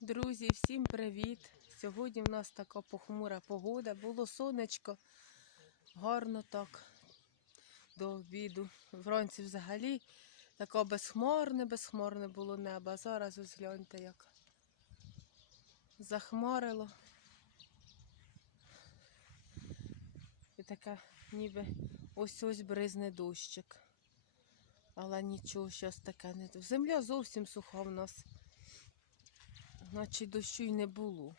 Друзі, всім привіт! Сьогодні в нас така похмура погода. Було сонечко, гарно так до обіду. Вранці взагалі таке безхмарне, безхмарне було небо. А зараз ось гляньте, як захмарило. І таке ніби ось ось бризне дощик. Але нічого, щось таке не. Земля зовсім суха в нас наче дощу й не було.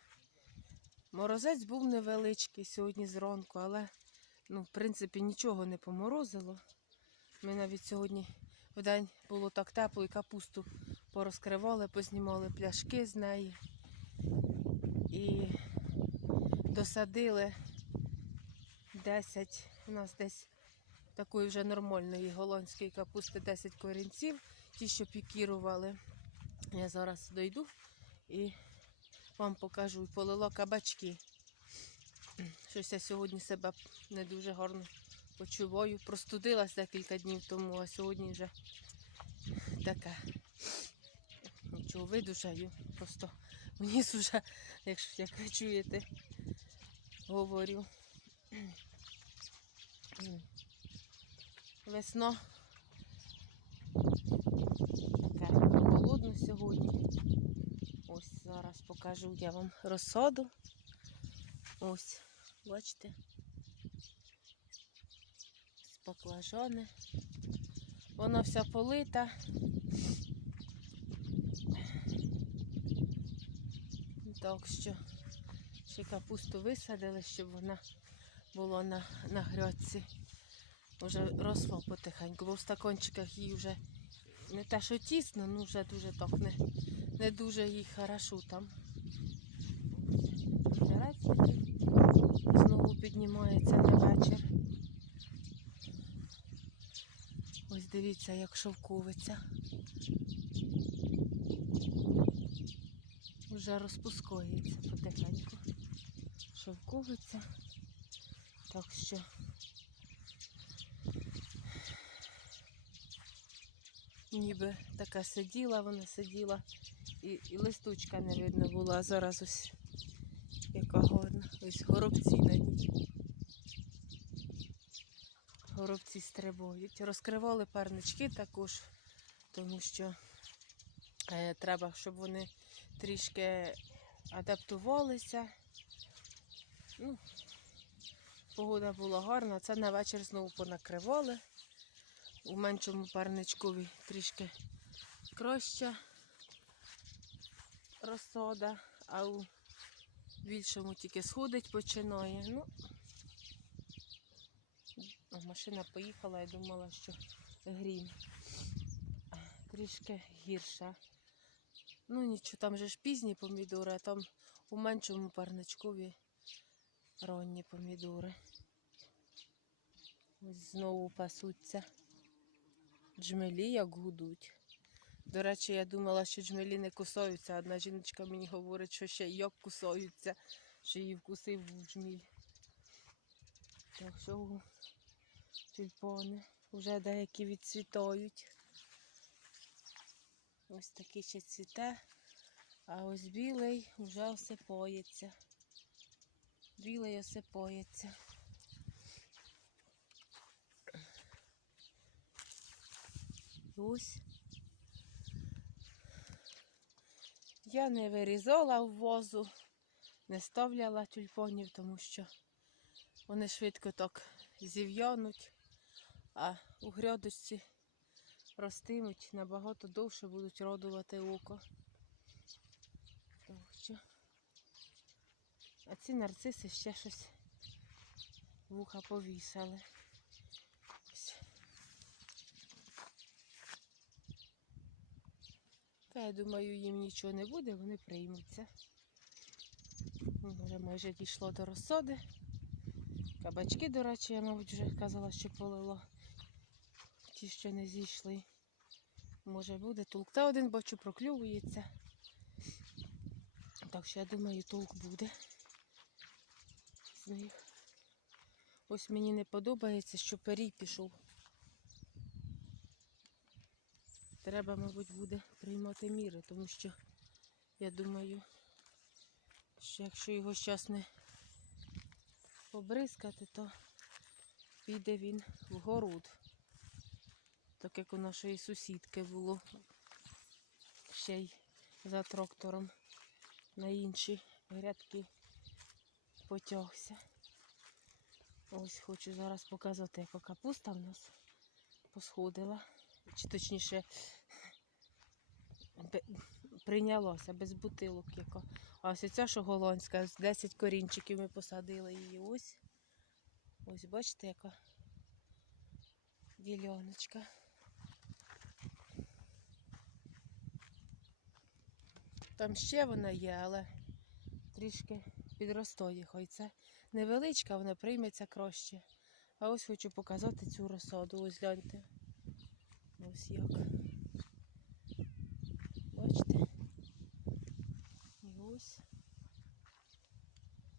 Морозець був невеличкий сьогодні зранку, але ну, в принципі нічого не поморозило. Ми навіть сьогодні в день було так тепло і капусту порозкривали, познімали пляшки з неї і досадили 10, у нас десь такої вже нормальної голландської капусти 10 корінців, ті, що пікірували. Я зараз дойду і вам покажу і полила кабачки. Щось я сьогодні себе не дуже гарно почуваю. Простудилась декілька днів тому, а сьогодні вже таке. Нічого видужаю. Просто вніс вже, якщо як ви чуєте, говорю. Весна. Таке холодно сьогодні. Ось зараз покажу я вам розсаду. Ось, бачите. З баклажани. Вона вся полита. Так що ще капусту висадили, щоб вона була на, на грядці. Вже росла потихеньку, бо в стаканчиках їй вже не те, що тісно, ну вже дуже так не, не дуже їй хорошо там. Знову піднімається на вечір. Ось дивіться, як шовковиця. Вже розпускається потихеньку. Шовковиця. Так що ніби така сиділа, вона сиділа і, і листочка не видно було, а зараз ось яка гарна. Ось горобці на ній. Горобці стрибають. Розкривали парнички також, тому що е, треба, щоб вони трішки адаптувалися. Ну, погода була гарна, це на вечір знову понакривали. У меншому парничкові трішки краща розсода, а у більшому тільки сходить починає. Ну, машина поїхала, я думала, що грім. Трішки гірша. Ну нічого, там же ж пізні помідори, а там у меншому парничкові ранні помідори. Ось знову пасуться. Джмелі як гудуть. До речі, я думала, що джмелі не кусаються. Одна жіночка мені говорить, що ще й як кусаються, що її вкусив джміль. Так що тюльпани вже деякі відцвітають. Ось такий ще цвіте, а ось білий вже осипається. Білий осипається. Ось. Я не вирізала в возу, не ставляла тюльпанів, тому що вони швидко так зів'януть, а у грядочці ростимуть набагато довше будуть родувати око. А ці нарциси ще щось вуха повісили. Я думаю, їм нічого не буде, вони приймуться. Ну, Вже майже дійшло до розсади. Кабачки, до речі, я, мабуть, вже казала, що полила. Ті, що не зійшли. Може буде толк. Та один бачу прокльовується. Так що я думаю, толк буде з них. Ось мені не подобається, що перій пішов. Треба, мабуть, буде приймати міри, тому що Я думаю, що якщо його зараз не побризкати, то піде він в город. Так як у нашої сусідки було ще й за трактором на інші грядки потягся. Ось хочу зараз показати, яка капуста в нас посходила. Чи точніше прийнялося без бутилок яка. А ось ця що голландська, з 10 корінчиків ми посадили її. Ось. Ось бачите, яка діляночка. Там ще вона є, але трішки підростає. Хай це невеличка, вона прийметься краще. А ось хочу показати цю розсаду. Ось гляньте. Ось як. Бачите? І ось.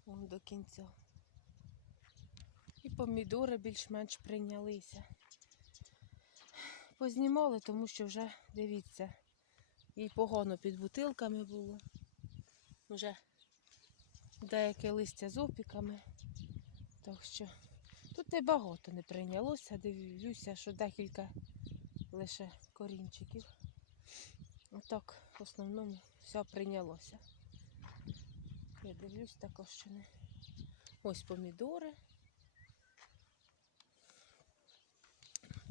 Вон до кінця. І помідори більш-менш прийнялися. Познімали, тому що вже, дивіться, їй погано під бутилками було. Вже деяке листя з опіками. Так що тут небагато не прийнялося. Дивлюся, що декілька лише корінчиків. Отак в основному все прийнялося. Я дивлюсь також, що не. Ось помідори.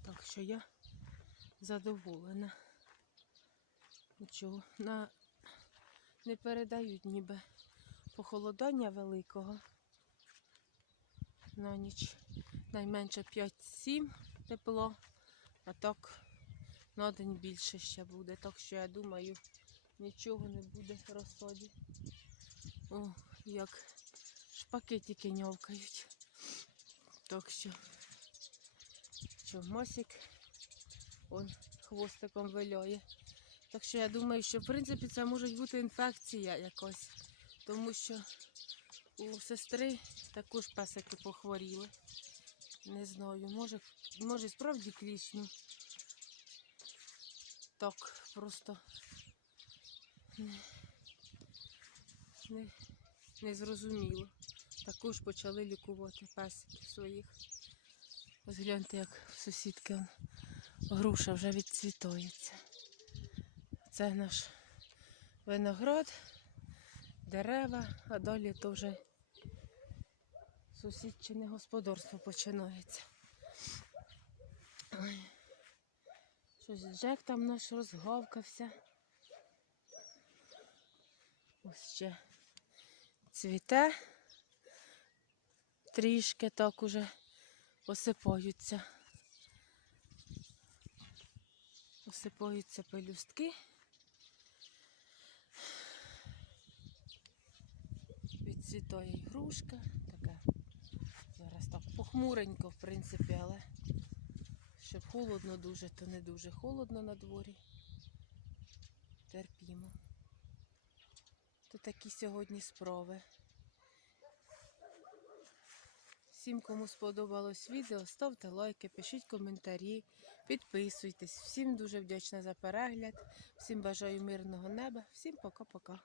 Так що я задоволена. Нічого, на... не передають ніби похолодання великого. На ніч найменше 5-7 тепло, а так на день більше ще буде. Так що я думаю, нічого не буде в розсаді. О, як шпаки тільки нявкають. Так що, що мосик, он хвостиком виляє. Так що я думаю, що в принципі це може бути інфекція якась, тому що у сестри також песики похворіли. Не знаю, може, може справді кліщну. Так, просто не, не, не зрозуміло. Також почали лікувати песиків своїх. Ось як в сусідки груша вже відцвітається. Це наш виноград, дерева, а далі то вже сусідчине господарство починається. Ой. Щось Жек там наш розгавкався. Ось ще цвіте. Трішки так уже осипаються. Осипаються пелюстки. Відцвітає і грушка. Така зараз так похмуренько, в принципі, але щоб холодно дуже, то не дуже холодно на дворі. Терпімо. То такі сьогодні справи. Всім, кому сподобалось відео, ставте лайки, пишіть коментарі, підписуйтесь. Всім дуже вдячна за перегляд. Всім бажаю мирного неба. Всім пока-пока.